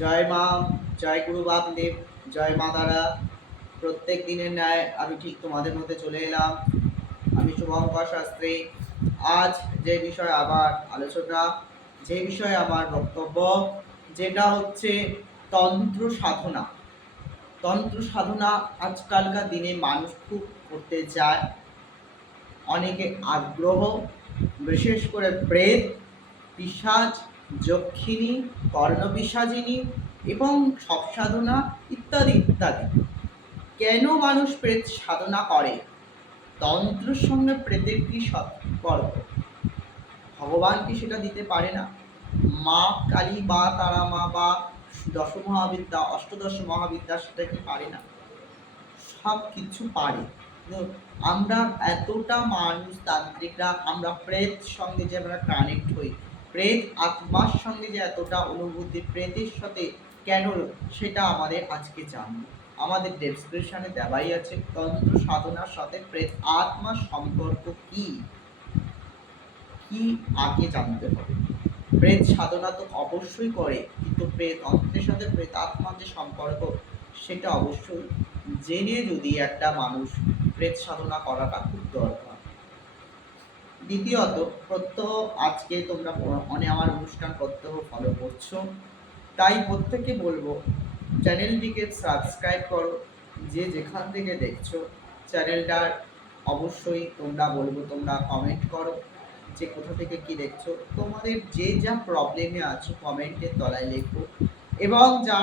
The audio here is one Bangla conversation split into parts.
জয় মা, জয় গুরু বামদেব, জয় মা তারা। প্রত্যেক দিনের ন্যায় আমি ঠিক তোমাদের মধ্যে চলে এলাম। আমি শুভঙ্কর শাস্ত্রী। আজ যে বিষয়ে আবার আলোচনা, যে বিষয়ে আমার বক্তব্য, যেটা হচ্ছে তন্ত্র সাধনা। তন্ত্র সাধনা আজকালকার দিনে মানুষ খুব করতে যায় অনেকে আগ্রহ, বিশেষ করে প্রেত পিসাজ যক্ষিণী কর্ণপিসাজিনী এবং সব সাধনা ইত্যাদি ইত্যাদি। কেন মানুষ প্রেত সাধনা করে? তন্ত্রের সঙ্গে প্রেতের কি সম্পর্ক? ভগবান কি সেটা দিতে পারে না? মা কালী বা তারা মা বা দশ মহাবিদ্যা, অষ্টদশ মহাবিদ্যা সেটা কি পারে না? সব কিছু পারে। আমরা এতটা মানুষ তান্ত্রিকরা আমরা প্রেত সঙ্গে যে আমরা কানেক্ট হই প্রেত আত্মার সঙ্গে যে এতটা অনুভূতি, প্রেতের সাথে কেন সেটা আমাদের আজকে জানব। আমাদের ডেসক্রিপশনে দেওয়াই আছে, তন্ত্র সাধনার সাথে প্রেত আত্মার সম্পর্ক কি? কি আগে জানতে হবে। প্রেত সাধনা তো অবশ্যই করে, কিন্তু প্রেত তন্ত্রের সাথে প্রেত আত্মার যে সম্পর্ক, সেটা অবশ্যই জেনে যদি একটা মানুষ প্রেত সাধনা করাটা খুব দরকার। দ্বিতীয়ত, প্রত্যহ আজকে তোমরা অনেক আমার অনুষ্ঠান প্রত্যহ ফলো করছ। তাই প্রত্যেকে বলব, চ্যানেলটিকে সাবস্ক্রাইব করো। যে যেখান থেকে দেখছ চ্যানেলটার অবশ্যই তোমরা বলব, তোমরা কমেন্ট করো যে কোথা থেকে কি দেখছ। তোমাদের যে যা প্রবলেমে আছো কমেন্টের তলায় লেখো। এবং যা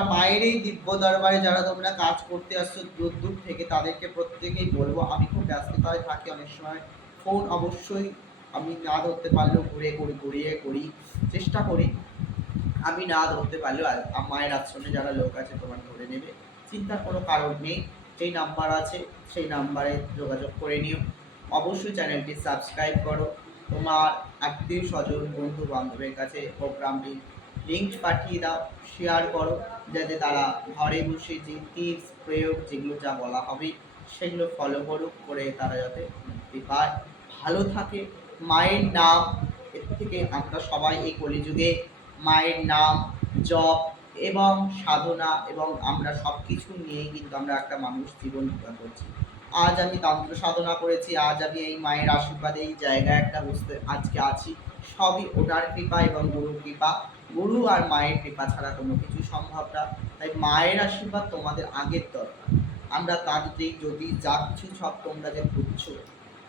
এই দিব্য দরবারে যারা তোমরা কাজ করতে আসছো, দূর দূর থেকে তাদেরকে প্রত্যেকেই বলব, আমি খুব ব্যস্ততায় থাকি অনেক সময় ফোন অবশ্যই আমি না ধরতে পারলেও ঘুরে করি ঘুরিয়ে করি চেষ্টা করি। আমি না ধরতে পারলেও মায়ের আশ্রমে যারা লোক আছে তোমার ধরে নেবে। চিন্তার কোনো কারণ নেই। যেই নাম্বার আছে, সেই নাম্বারে যোগাযোগ করে নিও। অবশ্যই চ্যানেলটি সাবস্ক্রাইব করো। তোমার আত্মীয় স্বজন বন্ধু বান্ধবের কাছে প্রোগ্রামটি লিঙ্ক পাঠিয়ে দাও। শেয়ার করো। যাতে তারা ঘরে বসে যে টিপস প্রয়োগ যেগুলো যা বলা হবে, সেগুলো ফলো করুক। করে তারা যাতে মুক্তি পায়। ভালো থাকে। মায়ের নাম, এর থেকে আমরা সবাই এই কলিযুগে মায়ের নাম, জপ এবং সাধনা এবং আমরা সব কিছু নিয়েই কিন্তু আমরা একটা মানুষ জীবন নির্বাহ করছি। আজ আমি তন্ত্র সাধনা করেছি, আজ আমি এই মায়ের আশীর্বাদে এই জায়গায় একটা বুঝতে আজকে আছি। সবই ওনার কৃপা এবং গুরুর কৃপা। গুরু আর মায়ের কৃপা ছাড়া কোনো কিছু সম্ভব না। তাই মায়ের আশীর্বাদ তোমাদের আগের দরকার। আমরা তান্ত্রিক যদি যা কিছু সব তোমরা যে বুঝছ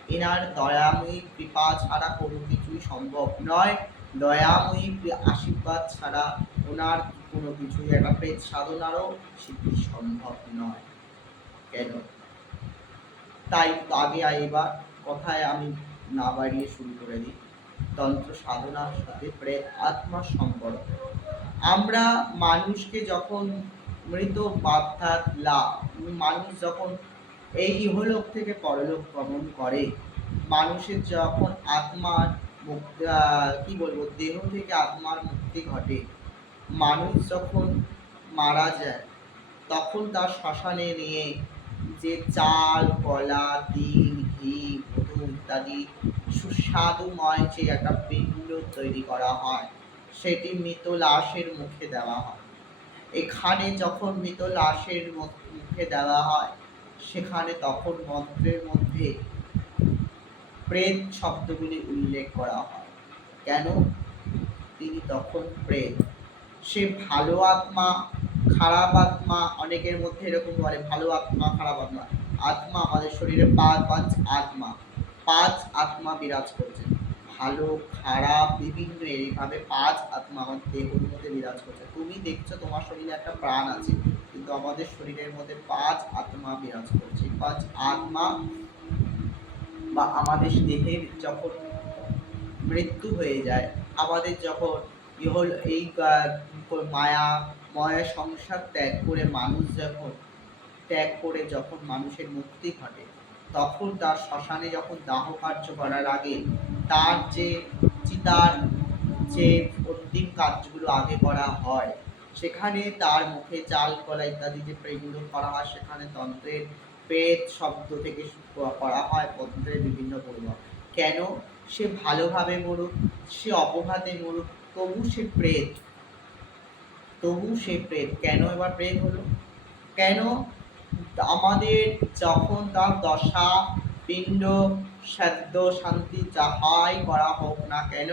এনার দয়াময়ী কৃপা ছাড়া কোনো কিছুই সম্ভব নয়। দয়াময়ী আশীর্বাদ ছাড়া ওনার কোনো কিছুই একটা প্রেত সাধনারও সিদ্ধি সম্ভব নয়। কেন? তাই আগে এবার, কথায় আমি না বাড়িয়ে শুরু করে দিই। তন্ত্র সাধনার সাথে প্রেত আত্মার সম্পর্ক। আমরা মানুষকে যখন মৃত অর্থাৎ লাভ, মানুষ যখন এই ইহলোক থেকে পরলোক গমন করে। মানুষের যখন আত্মার মুক্তি কি বলব, দেহ থেকে আত্মার মুক্তি ঘটে, মানুষ যখন মারা যায়, তখন তার শ্মশানে নিয়ে যে চাল, কলা, তিল, ঘি মধু ইত্যাদি সুস্বাদুময় যে একটা পিণ্ড তৈরি করা হয়, সেটি মৃত লাশের মুখে দেওয়া হয়। এখানে যখন মৃত লাশের মুখে দেওয়া হয় সেখানে তখন মন্ত্রের মধ্যে প্রেত শব্দগুলি উল্লেখ করা হয়। কেন? তিনি তখন প্রেত। সে ভালো আত্মা, খারাপ আত্মা, অনেকের মধ্যে এরকম বলে, ভালো আত্মা, খারাপ আত্মা। আত্মা আমাদের শরীরে পাঁচ পাঁচ আত্মা। পাঁচ আত্মা বিরাজ করছে। ভালো, খারাপ, বিভিন্ন এইভাবে পাঁচ আত্মা আমাদের দেহের মধ্যে বিরাজ করছে। তুমি দেখছ তোমার শরীরে একটা প্রাণ আছে। কিন্তু আমাদের শরীরের মধ্যে পাঁচ আত্মা বিরাজ করছে। পাঁচ আত্মা বা আমাদের দেহের যখন মৃত্যু হয়ে যায়, আমাদের যখন ইহল এই মায়া, ময়া সংসার ত্যাগ করে মানুষ যখন ত্যাগ করে যখন মানুষের মুক্তি ঘটে, তখন তার শ্মশানে যখন দাহ কার্য করার আগে তার যে চিতার যে অন্তিম কাজগুলো আগে করা হয় সেখানে তার মুখে চাল, কলা ইত্যাদি যে প্রেগুলো করা হয়, সেখানে তন্ত্রের পেট শব্দ থেকে করা হয়, তন্ত্রের বিভিন্ন পরিমাণ কেন? সে ভালোভাবে মরুক, সে অপঘাতে মরুক, তবু সে প্রেত। তবু সে প্রেত। কেন এবার প্রেত হলো? কেন? আমাদের যখন তার দশা, পিণ্ড, সাধ্য, শান্তি যাহাই করা হোক না কেন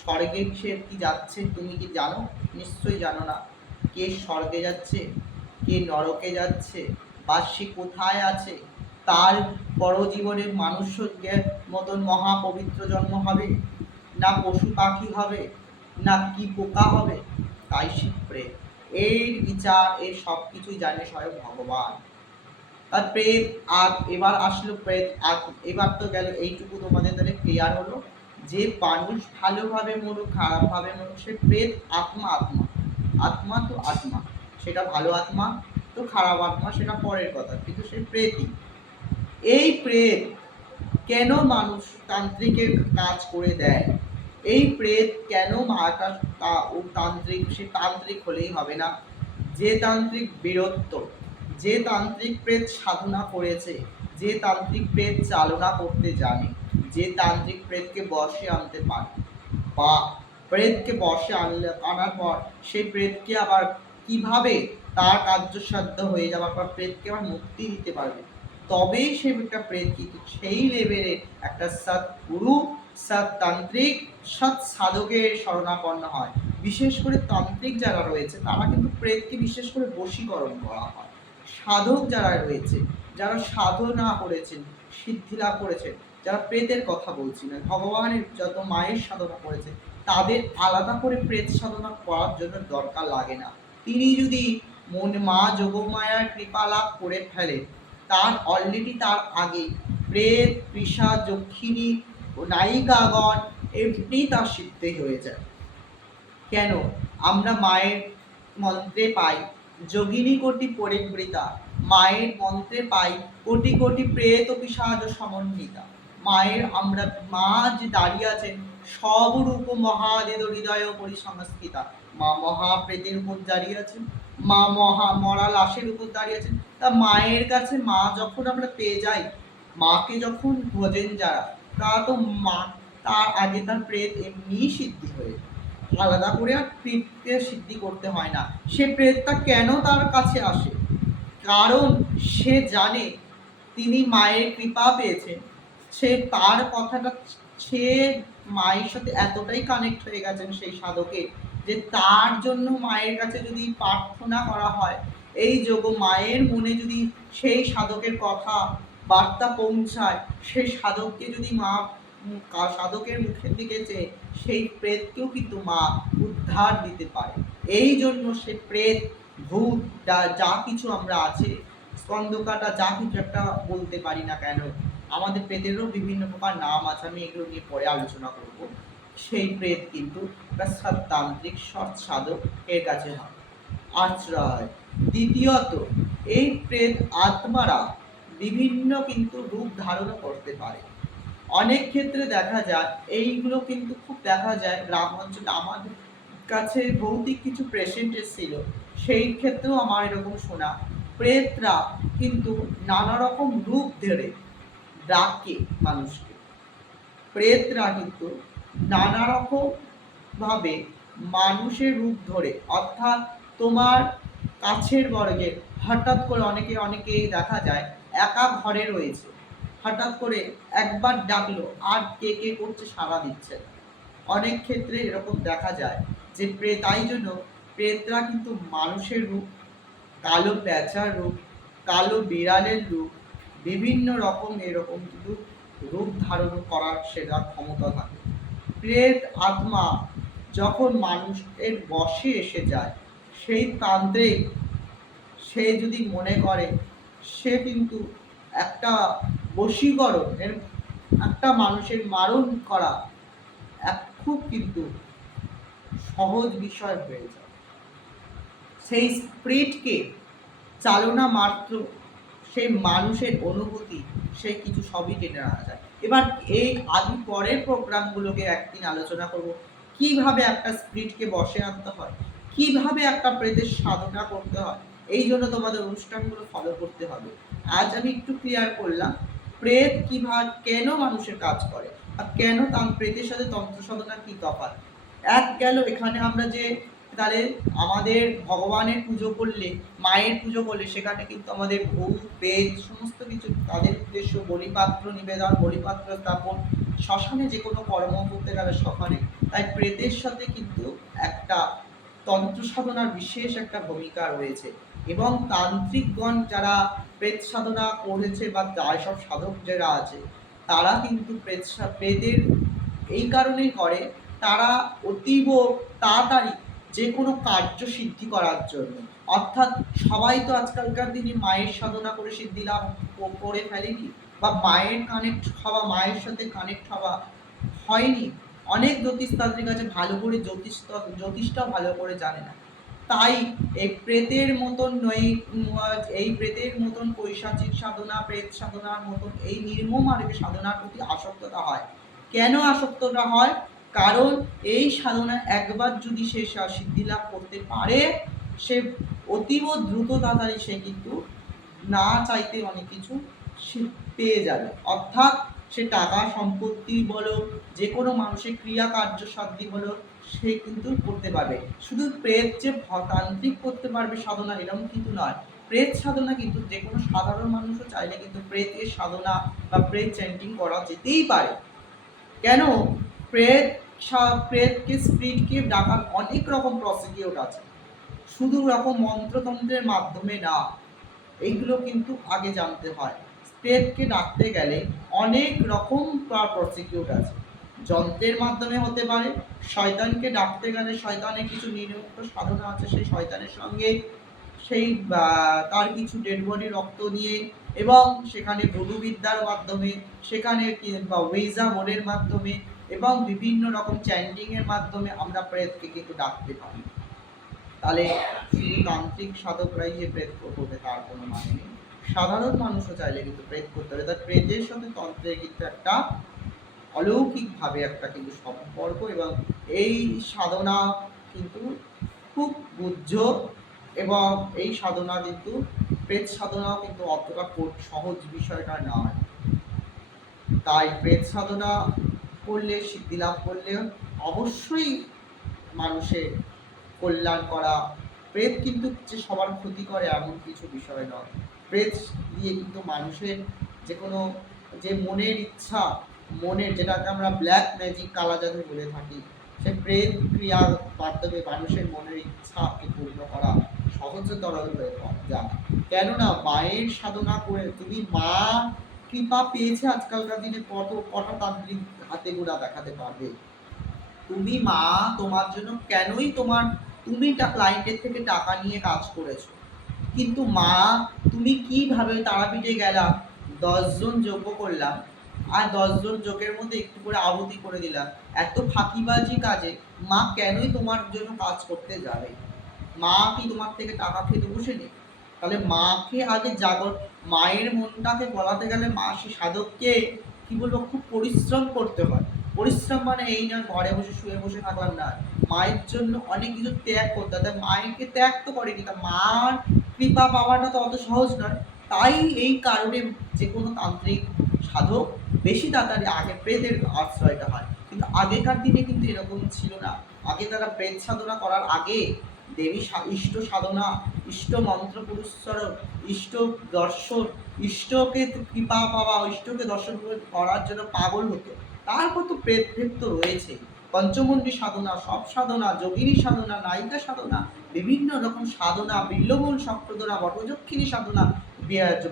স্বর্গে সে কি যাচ্ছে, তুমি কি জানো? নিশ্চয়ই জানো না। কে স্বর্গে যাচ্ছে, কে নরকে যাচ্ছে বা সে কোথায় আছে? তার পরজীবনে মানুষের মতন মহাপবিত্র জন্ম হবে? না পশু পাখি হবে? না কি পোকা হবে? তাই প্রেত এর বিচার, এর সব কিছুই জানে স্বয়ং ভগবান। আর প্রেত আর এবার আসলো প্রেত, আর এবার তো গেল, এইটুকু তোমাদের তাহলে ক্লিয়ার হলো। যে মানুষ ভালোভাবে মরুক, খারাপভাবে মরুক, সে প্রেত আত্মা আত্মা। আত্মা তো আত্মা। সেটা ভালো আত্মা, তো খারাপ আত্মা, সেটা পরের কথা, কিন্তু সে প্রেতই। এই প্রেত কেন মানুষ তান্ত্রিকের কাজ করে দেয়? এই প্রেত কেন মহাকাশ তা- ও তান্ত্রিক, সে তান্ত্রিক হলেই হবে না? যে তান্ত্রিক বীরত্ব, যে তান্ত্রিক প্রেত সাধনা করেছে, যে তান্ত্রিক প্রেত চালনা করতে জানে যে তান্ত্রিক প্রেতকে বশে আনতে পারে বা প্রেতকে বশে আনলে, আনার পর সেই প্রেতকে আবার কীভাবে তার কার্যসাধ্য হয়ে যাওয়ার পর প্রেতকে আবার মুক্তি দিতে পারবে? তবেই সে একটা প্রেত কিন্তু সেই লেভেলে একটা সৎ গুরু সৎ তান্ত্রিক সৎ সাধকের শরণাপন্ন হয়। বিশেষ করে তান্ত্রিক যারা রয়েছে, তারা কিন্তু প্রেতকে বিশেষ করে বশীকরণ করা হয়। সাধক যারা রয়েছে, যারা সাধনা করেছেন, সিদ্ধি লাভ করেছেন যারা প্রেতের কথা বলছি না, ভগবানের যত মায়ের সাধনা করেছে, তাদের আলাদা করে প্রেত সাধনা করার জন্য দরকার লাগে না। তিনি যদি মন, মা, যোগমায়ার কৃপা লাভ করে ফেলে, তার অলরেডি তার আগে প্রেত, পিসা, যক্ষিণী ও নায়িকাগণ এমনি তার সিদ্ধি হয়ে যায়। কেন? আমরা মায়ের মন্ত্রে পাই, যোগিনী কোটি পরিবৃতা, মায়ের মন্ত্রে পাই, কোটি কোটি প্রেত পিসাজ সমন্বিতা। মায়ের আমরা, মা যে দাঁড়িয়ে আছেন সবরূপ মহাদেদ হৃদয় পরিসংস্কৃতা। মা মহাপ্রেতের উপর দাঁড়িয়ে আছেন, মা মহা মরা লাশের উপর দাঁড়িয়ে আছেন। তা মায়ের কাছে মা যখন আমরা পেয়ে যাই, মাকে যখন ভোজেন যারা তা তো মা, তার আগে তার প্রেত এমনিই সিদ্ধি হয়ে আলাদা করে আর প্রেতকে সিদ্ধি করতে হয় না। সে প্রেতটা কেন তার কাছে আসে? কারণ সে জানে, তিনি মায়ের কৃপা পেয়েছেন। সে তার কথাটা সে মায়ের সাথে এতটাই কানেক্ট হয়ে গেছেন সেই সাধকে যে তার জন্য মায়ের কাছে যদি প্রার্থনা করা হয়, এই যোগ মায়ের মনে যদি সেই সাধকের কথা, বার্তা পৌঁছায় সেই সাধককে যদি মা সাধকের মুখের দিকে চেয়ে সেই প্রেতকেও কিন্তু মা উদ্ধার দিতে পারে। এই জন্য সে প্রেত, ভূত, যা কিছু আমরা আছে স্কন্দকাটা যা কিছু একটা বলতে পারি না কেন আমাদের প্রেতেরও বিভিন্ন প্রকার নাম আছে, আমি এগুলো নিয়ে পরে আলোচনা করব। সেই প্রেত কিন্তু একটা সৎতান্ত্রিক সৎ সাধক এর কাছে হয়। আশ্রয়। দ্বিতীয়ত, এই প্রেত আত্মারা বিভিন্ন কিন্তু রূপ ধারণ করতে পারে। অনেক ক্ষেত্রে দেখা যায়, এইগুলো কিন্তু খুব দেখা যায় গ্রাম অঞ্চলে আমাদের কাছে ভৌতিক কিছু পেশেন্ট এসেছিল, সেই ক্ষেত্রেও আমার এরকম শোনা। প্রেতরা কিন্তু নানা রকম রূপ ধরে ডাকে মানুষকে। প্রেতরা কিন্তু নানা রকম ভাবে মানুষের রূপ ধরে। অর্থাৎ তোমার কাছের বর্গের হঠাৎ করে অনেকে অনেকেই দেখা যায়, একা ঘরে রয়েছে। হঠাৎ করে একবার ডাকলো, আর কে কে করছে সাড়া দিচ্ছে অনেক ক্ষেত্রে এরকম দেখা যায় যে প্রে তাই জন্য, প্রেতরা কিন্তু মানুষের রূপ, কালো প্যাঁচার রূপ, কালো বিড়ালের রূপ বিভিন্ন রকম এরকম কিন্তু রূপ ধারণ করার সেটা ক্ষমতা থাকে। প্রেত আত্মা যখন মানুষের বশে এসে যায়, সেই তান্ত্রিক, সে যদি মনে করে, সে কিন্তু একটা বশীকরণ, এর একটা মানুষের মারণ করা এক খুব কিন্তু সহজ বিষয় হয়ে যায়। সেই স্প্রিটকে চালনা মাত্র সেই মানুষের অনুভূতি, সে কিছু সবই টেনে আনা যায়। এবার এই আমি পরের প্রোগ্রামগুলোকে একদিন আলোচনা করব। কীভাবে একটা স্প্রিটকে বসে আনতে হয়? কীভাবে একটা প্রেতের সাধনা করতে হয়? এই জন্য তোমাদের অনুষ্ঠানগুলো ফলো করতে হবে। আজ আমি একটু ক্লিয়ার করলাম, প্রেত কীভাবে, কেন মানুষের কাজ করে? আর কেন তার প্রেতের সাথে তন্ত্র সাধনা কি তফাৎ? এক গেল এখানে আমরা যে তাহলে আমাদের ভগবানের পুজো করলে, মায়ের পুজো করলে, সেখানে কিন্তু আমাদের ভূত বেদ, সমস্ত কিছু তাদের উদ্দেশ্য বলিপাত্র নিবেদন, বলিপাত্র স্থাপন, শ্মশানে যে কোনো কর্ম করতে গেলে শ্মশানে তাই প্রেতের সাথে কিন্তু একটা তন্ত্র সাধনার বিশেষ একটা ভূমিকা রয়েছে। এবং তান্ত্রিকগণ যারা প্রেত সাধনা করেছে বা সব সাধক যারা আছে, তারা কিন্তু প্রেত প্রেতের এই কারণেই করে, তারা অতীব তাড়াতাড়ি যে কোনো কার্য সিদ্ধি করার জন্য। অর্থাৎ সবাই তো আজকালকার দিনে মায়ের সাধনা করে সিদ্ধি লাভ করে ফেলেনি বা মায়ের কানেক্ট হওয়া মায়ের সাথে কানেক্ট হওয়া হয়নি। অনেক জ্যোতিষতান্ত্রিক আছে ভালো করে জ্যোতিষ জ্যোতিষটাও ভালো করে জানে না। তাই এই প্রেতের মতন উম, এই প্রেতের মতন পৈশাচিক সাধনা প্রেত সাধনার মতন এই নির্মম মার্গে সাধনার প্রতি আসক্ততা হয়। কেন আসক্ততা হয়? কারণ এই সাধনা একবার যদি সে সিদ্ধি লাভ করতে পারে, সে অতীব দ্রুত তাড়াতাড়ি সে কিন্তু না চাইতে অনেক কিছু পেয়ে যাবে। অর্থাৎ সে টাকা সম্পত্তি বলো, যে কোনো মানুষের ক্রিয়া কার্য সাধ্যি বলো, সে কিন্তু করতে পারবে। শুধু প্রেত যে তান্ত্রিক করতে পারবে সাধনা এরকম কিন্তু নয়। প্রেত সাধনা কিন্তু যে কোনো সাধারণ মানুষও চাইলে কিন্তু প্রেতের সাধনা বা প্রেত চ্যান্টিং করা যেতেই পারে। কেন? প্রেত প্রেতকে স্পিরিটকে ডাকার অনেক রকম প্রসিকিউট আছে। শুধু রকম মন্ত্রতন্ত্রের মাধ্যমে না, এইগুলো কিন্তু আগে জানতে হয়। প্রেতকে ডাকতে গেলে অনেক রকম প্রসিকিউট আছে। যন্ত্রের মাধ্যমে হতে পারে, শয়তানকে ডাকতে গেলে শয়তানের কিছু নির্মুক্ত সাধনা আছে সেই শয়তানের সঙ্গে, সেই তার কিছু ডেড রক্ত নিয়ে, এবং সেখানে ভুডু মাধ্যমে, সেখানে বা ওয়েজা মোড়ের মাধ্যমে এবং বিভিন্ন রকম চ্যান্ডিং এর মাধ্যমে আমরা প্রেতকে কিন্তু ডাকতে পারি। তাহলে শুধু তান্ত্রিক সাধকরাই যে প্রেত করবে তার কোনো মানে নেই। সাধারণ মানুষও চাইলে কিন্তু প্রেত করতে হবে তার প্রেতের সাথে তন্ত্রের কিন্তু একটা অলৌকিকভাবে একটা কিন্তু সম্পর্ক এবং এই সাধনা কিন্তু খুব গুজ্জ এবং এই সাধনা কিন্তু প্রেত সাধনাও কিন্তু অতটা সহজ বিষয়টা নয়। তাই প্রেত সাধনা করলে, সিদ্ধি লাভ করলে অবশ্যই মানুষের কল্যাণ করা। প্রেত কিন্তু যে সবার ক্ষতি করে এমন কিছু বিষয় নয়। প্রেত দিয়ে কিন্তু মানুষের যে কোনো যে মনের ইচ্ছা, মনের যেটাকে আমরা ব্ল্যাক ম্যাজিক কালা জাদু বলে থাকি, সে প্রেত ক্রিয়ার মাধ্যমে মানুষের মনের ইচ্ছাকে পূর্ণ করা সহজতর হয়ে যায়। কেননা মায়ের সাধনা করে তুমি মা কৃপা পেয়েছে আজকালকার দিনে কত কটা তান্ত্রিক হাতে গোড়া দেখাতে পারবে? তুমি মা, তোমার জন্য কেনই তোমার, তুমি ক্লায়েন্টের থেকে টাকা নিয়ে কাজ করেছ? কিন্তু মা, তুমি কীভাবে তারাপীঠে গেলাম দশজন যোগ্য করলাম, আর দশজন যোগের মধ্যে একটু করে আবতি করে দিলাম। এত ফাঁকিবাজি কাজে মা কেনই তোমার জন্য কাজ করতে যাবে? মা কি তোমার থেকে টাকা খেতে বসেনি? তাহলে মাকে আগে জাগর, মায়ের মনটাকে বলাতে গেলে মা সে সাধককে কি বলব, খুব পরিশ্রম করতে হয়। পরিশ্রম মানে এই না ঘরে বসে, শুয়ে বসে থাকলাম না। মায়ের জন্য অনেক কিছু ত্যাগ করতে হয়। মায়েরকে ত্যাগ তো করেনি, তা মার কৃপা পাওয়াটা তো অত সহজ নয়। তাই এই কারণে যে কোনো তান্ত্রিক সাধক বেশি তাড়াতাড়ি আগে প্রেতের আশ্রয়টা হয়। কিন্তু আগেকার দিনে কিন্তু এরকম ছিল না। আগে তারা প্রেত সাধনা করার আগে দেবী ইষ্ট সাধনা, ইষ্ট মন্ত্র পুরস্কার ইষ্ট দর্শন, ইষ্টকে কৃপা পাওয়া, ইষ্টকে দর্শন করার জন্য পাগল হতো। তারপর তো প্রেত ভেদ রয়েছে। পঞ্চমন্ডী সাধনা, সব সাধনা, যোগিনী সাধনা, নায়িকা সাধনা, বিভিন্ন রকম সাধনা, বিল্লমূল সম্প্রদনা, বটযক্ষিণী সাধনা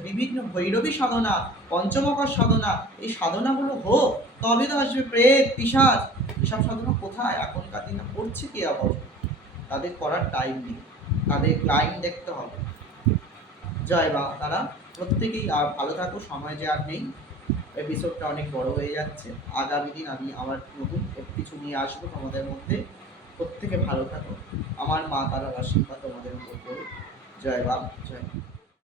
বিভিন্ন ভৈরবী সাধনা, পঞ্চমকর সাধনা, এই সাধনাগুলো হোক, তবে তো আসবে প্রেত পিসাজ এসব সাধনা কোথায়? এখনকার দিনে করছে কে আবার? তাদের করার টাইম নেই। তাদের টাইম দেখতে হবে। জয় বা তারা। প্রত্যেকেই আর ভালো থাকো, সময় যে আর নেই। এপিসোডটা অনেক বড় হয়ে যাচ্ছে। আগামী দিন আমি আমার নতুন কিছু নিয়ে আসব তোমাদের মধ্যে। প্রত্যেকে ভালো থাকো। আমার মা তারা আশীর্বাদ তোমাদের উপর করুক জয় বা জয়।